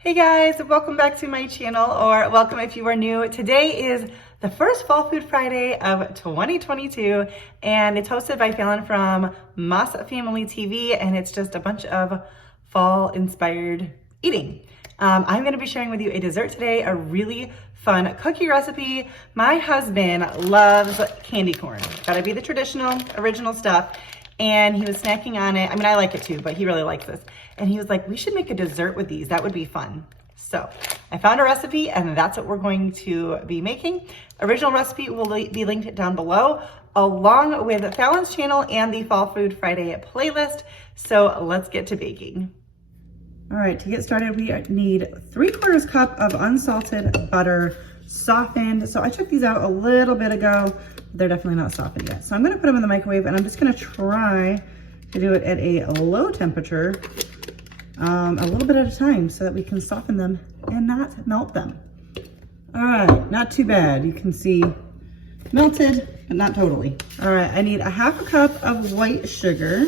Hey guys, welcome back to my channel, or welcome if you are new. Today is the first Fall Food Friday of 2022, and it's hosted by Falon from Moss Family TV, and it's just a bunch of fall-inspired eating. I'm gonna be sharing with you a dessert today, a really fun cookie recipe. My husband loves candy corn. Gotta be the traditional, original stuff. And he was snacking on it. I mean, I like it too, but he really likes this. And he was like, we should make a dessert with these. That would be fun. So I found a recipe, and that's what we're going to be making. Original recipe will be linked down below, along with Falon's channel and the Fall Food Friday playlist. So let's get to baking. All right, to get started, we need 3/4 cup of unsalted butter, softened. So I took these out a little bit ago. They're definitely not softened yet. So I'm gonna put them in the microwave, and I'm just gonna try to do it at a low temperature, a little bit at a time, so that we can soften them and not melt them. All right, not too bad. You can see melted, but not totally. All right, I need 1/2 cup of white sugar,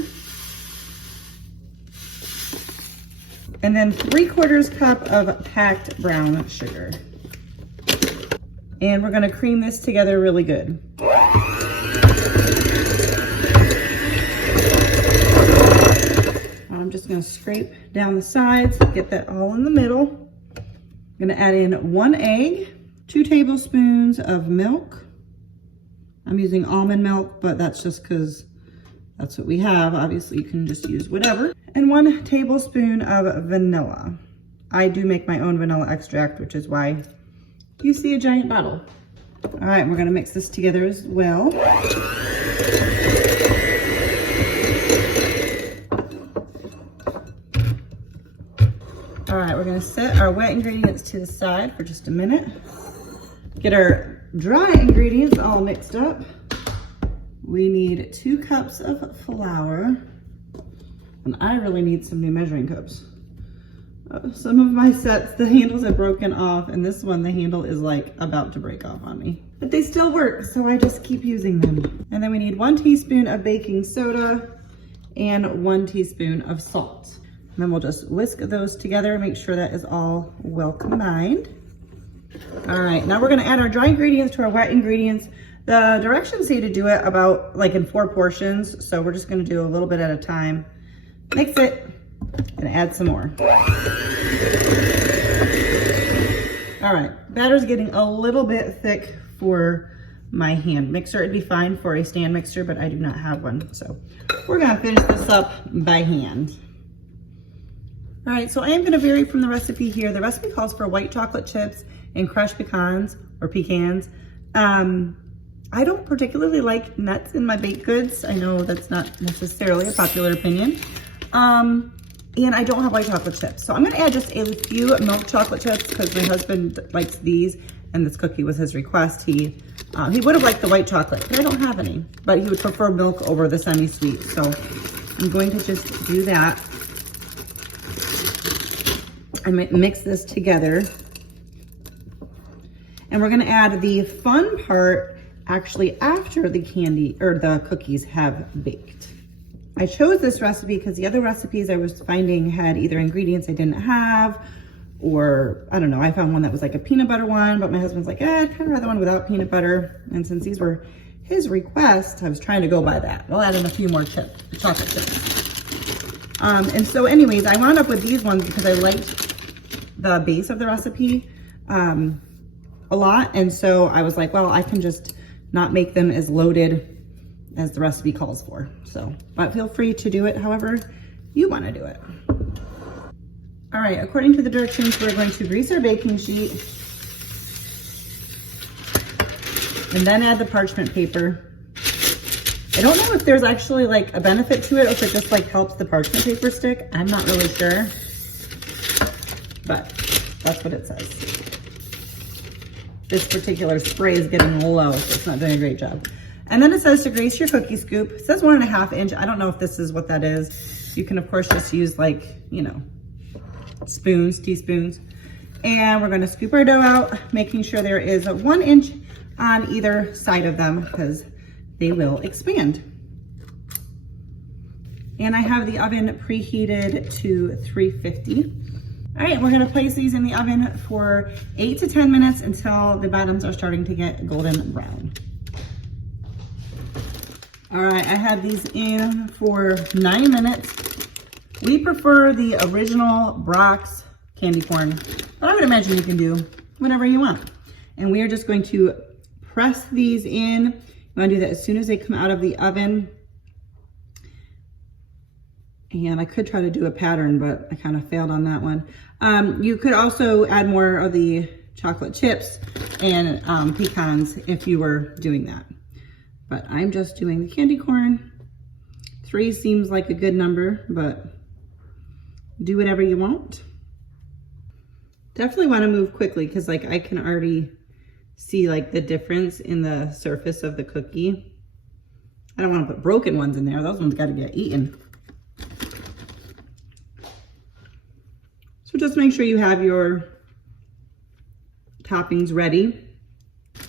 and then 3/4 cup of packed brown sugar. And we're gonna cream this together really good. I'm just gonna scrape down the sides, get that all in the middle. I'm gonna add in 1 egg, 2 tablespoons of milk. I'm using almond milk, but that's just because that's what we have. Obviously, you can just use whatever. And 1 tablespoon of vanilla. I do make my own vanilla extract, which is why you see a giant bottle. All right, we're gonna mix this together as well. All right, we're gonna set our wet ingredients to the side for just a minute. Get our dry ingredients all mixed up. We need 2 cups of flour, and I really need some new measuring cups. Some of my sets, the handles have broken off, and this one, the handle is like about to break off on me. But they still work, so I just keep using them. And then we need 1 teaspoon of baking soda and 1 teaspoon of salt. And then we'll just whisk those together, make sure that is all well combined. All right, now we're gonna add our dry ingredients to our wet ingredients. The directions say to do it about like in 4 portions, so we're just gonna do a little bit at a time. Mix it, and add some more. All right, batter's getting a little bit thick for my hand mixer. It'd be fine for a stand mixer, but I do not have one. So we're gonna finish this up by hand. All right, so I am gonna vary from the recipe here. The recipe calls for white chocolate chips and crushed pecans or pecans. I don't particularly like nuts in my baked goods. I know that's not necessarily a popular opinion. And I don't have white chocolate chips. So I'm gonna add just a few milk chocolate chips because my husband likes these, and this cookie was his request. He would have liked the white chocolate, but I don't have any. But he would prefer milk over the semi-sweet. So I'm going to just do that. I mix this together. And we're gonna add the fun part actually after the candy or the cookies have baked. I chose this recipe because the other recipes I was finding had either ingredients I didn't have, or I don't know, I found one that was like a peanut butter one, but my husband's like, I'd kind of rather one without peanut butter. And since these were his request, I was trying to go by that. We'll add in a few more chocolate chips. And so anyways, I wound up with these ones because I liked the base of the recipe a lot. And so I was like, well, I can just not make them as loaded as the recipe calls for. So, but feel free to do it however you want to do it. All right, according to the directions, we're going to grease our baking sheet and then add the parchment paper. I don't know if there's actually like a benefit to it, or if it just like helps the parchment paper stick. I'm not really sure, but that's what it says. This particular spray is getting low, so it's not doing a great job. And then it says to grease your cookie scoop. It says 1.5 inch. I don't know if this is what that is. You can of course just use like, you know, spoons, teaspoons. And we're gonna scoop our dough out, making sure there is a 1 inch on either side of them because they will expand. And I have the oven preheated to 350. All right, we're gonna place these in the oven for 8 to 10 minutes until the bottoms are starting to get golden brown. All right, I had these in for 9 minutes. We prefer the original Brock's candy corn, but I would imagine you can do whatever you want. And we are just going to press these in. You wanna do that as soon as they come out of the oven. And I could try to do a pattern, but I kind of failed on that one. You could also add more of the chocolate chips and pecans if you were doing that. But I'm just doing the candy corn. 3 seems like a good number, but do whatever you want. Definitely want to move quickly because like I can already see like the difference in the surface of the cookie. I don't want to put broken ones in there. Those ones got to get eaten. So just make sure you have your toppings ready.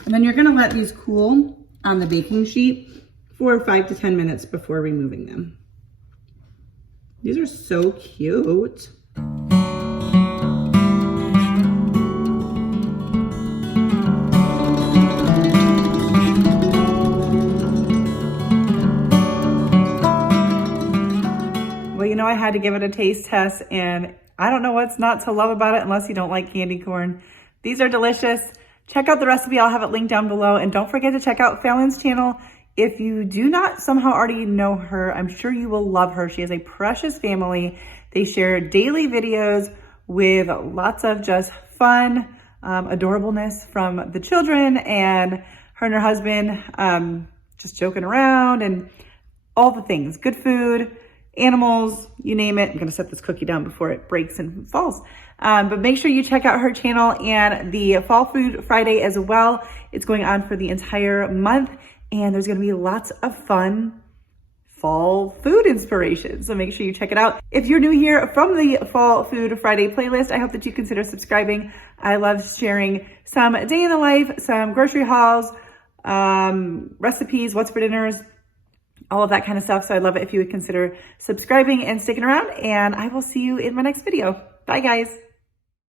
And then you're gonna let these cool on the baking sheet for 5 to 10 minutes before removing them. These are so cute. Well, you know, I had to give it a taste test, and I don't know what's not to love about it unless you don't like candy corn. These are delicious. Check out the recipe. I'll have it linked down below. And don't forget to check out Falon's channel. If you do not somehow already know her, I'm sure you will love her. She has a precious family. They share daily videos with lots of just fun, adorableness from the children and her and her husband just joking around and all the things. Good food, animals, you name it. I'm gonna set this cookie down before it breaks and falls. But make sure you check out her channel and the Fall Food Friday as well. It's going on for the entire month, and there's gonna be lots of fun fall food inspiration. So make sure you check it out. If you're new here from the Fall Food Friday playlist, I hope that you consider subscribing. I love sharing some day in the life, some grocery hauls, recipes, what's for dinners, all of that kind of stuff. So I'd love it if you would consider subscribing and sticking around, and I will see you in my next video. Bye guys.